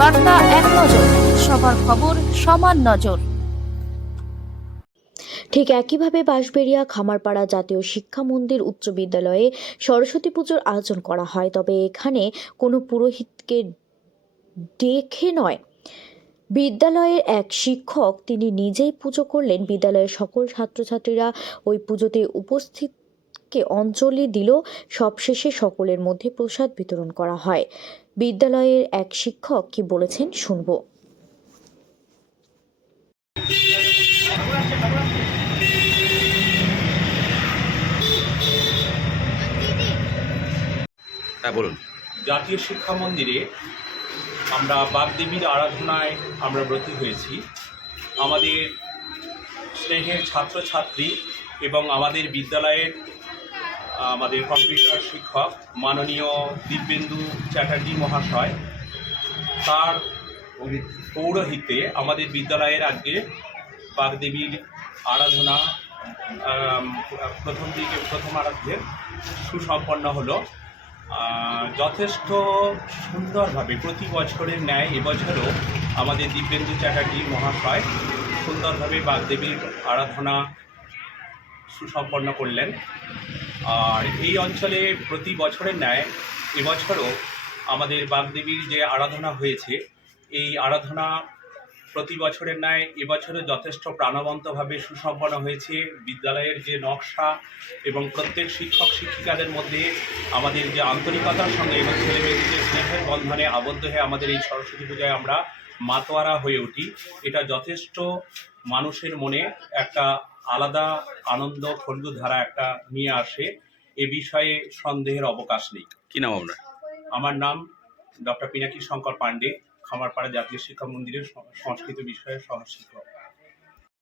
বার্তা এক নজর, সবার খবর সমান নজর। ঠিক একইভাবে বাঁশবেড়িয়া খামারপাড়া জাতীয় শিক্ষা মন্দির উচ্চ বিদ্যালয়ে সরস্বতী পুজোর আয়োজন করা হয়, তবে এখানে কোনো পুরোহিতকে ডেকে নয়। বিদ্যালয়ের এক শিক্ষক, তিনি নিজেই পুজো করলেন। বিদ্যালয়ের সকল ছাত্রছাত্রীরা ওই পুজোতে উপস্থিতকে অঞ্জলি দিল সবশেষে সকলের মধ্যে প্রসাদ বিতরণ করা হয়। বিদ্যালয়ের এক শিক্ষক কি বলেছেন শুনব। হ্যাঁ বলুন। জাতীয় শিক্ষা মন্দিরে আমরা বাগদেবীর আরাধনায় আমরা ব্রতী হয়েছি। আমাদের স্নেহের ছাত্রছাত্রী এবং আমাদের বিদ্যালয়ের আমাদের কম্পিউটার শিক্ষক মাননীয় দিব্যেন্দু চ্যাটার্জি মহাশয়। তার পৌরোহিত্যে আমাদের বিদ্যালয়ের আজকে বাগদেবীর আরাধনা প্রথম দিকে প্রথম আরাধ্যের সুসম্পন্ন হলো। যথেষ্ট সুন্দরভাবে প্রতি বছরের ন্যায় এবছরও আমাদের দিব্যেন্দু চ্যাটার্জি মহাশয় সুন্দরভাবে বাগদেবীর আরাধনা সুসম্পন্ন করলেন। আর এই অঞ্চলে প্রতি বছরের ন্যায় এবছরও আমাদের বাগদেবীর যে আরাধনা হয়েছে, এই আরাধনা প্রতি বছরের ন্যায় এবছরও যথেষ্ট প্রাণবন্তভাবে সুসম্পন্ন হয়েছে। বিদ্যালয়ের যে নকশা এবং প্রত্যেক শিক্ষক শিক্ষিকাদের মধ্যে আমাদের যে আন্তরিকতার সঙ্গে এবং ছেলেমেয়েদের যে স্নেহের বন্ধনে আবদ্ধ হয়ে আমাদের এই সরস্বতী পূজায় আমরা মাতোয়ারা হয়ে উঠি। এটা যথেষ্ট মানুষের মনে একটা আলাদা আনন্দ ফল্গুধারা একটা নিয়ে আসে। এ বিষয়ে সন্দেহের অবকাশ নেই। কি নাম আপনার? আমার নাম ডক্টর পিনাকি শঙ্কর পাণ্ডে খামারপাড়া জাতীয় শিক্ষা মন্দিরের সংস্কৃত বিষয়ে সহশিক্ষক।